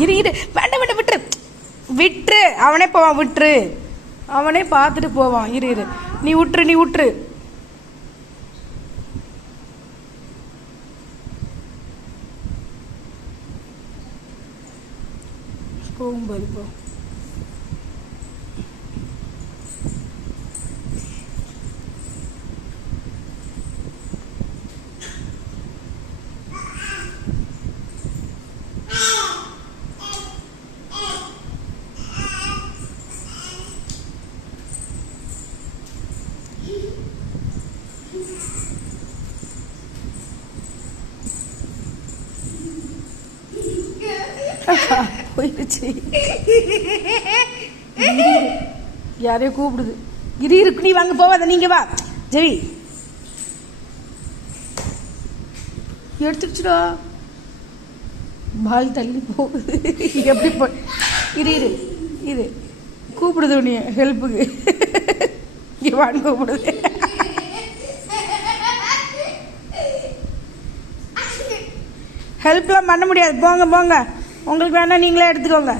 இரு இரு வேண்டாம் வேண்டாம் விட்டுரு விட்டுரு அவனே போவான் விட்டுரு அவனே பார்த்துட்டு போவான் இரு இரு நீ விட்டுரு போகும்போது போ போயிடுச்சு யாரையோ கூப்பிடுது இருக்கு நீ வாங்க போவாத நீங்க வா ஜெவி எடுத்துடுச்சுடா பால் தள்ளி போகுது எப்படி போ இரு கூப்பிடுது நீ ஹெல்ப்புக்கு இங்கே வான்னு கூப்பிடுது ஹெல்ப்லாம் பண்ண முடியாது போங்க உங்களுக்கு வேணா நீங்களே எடுத்துக்கோங்க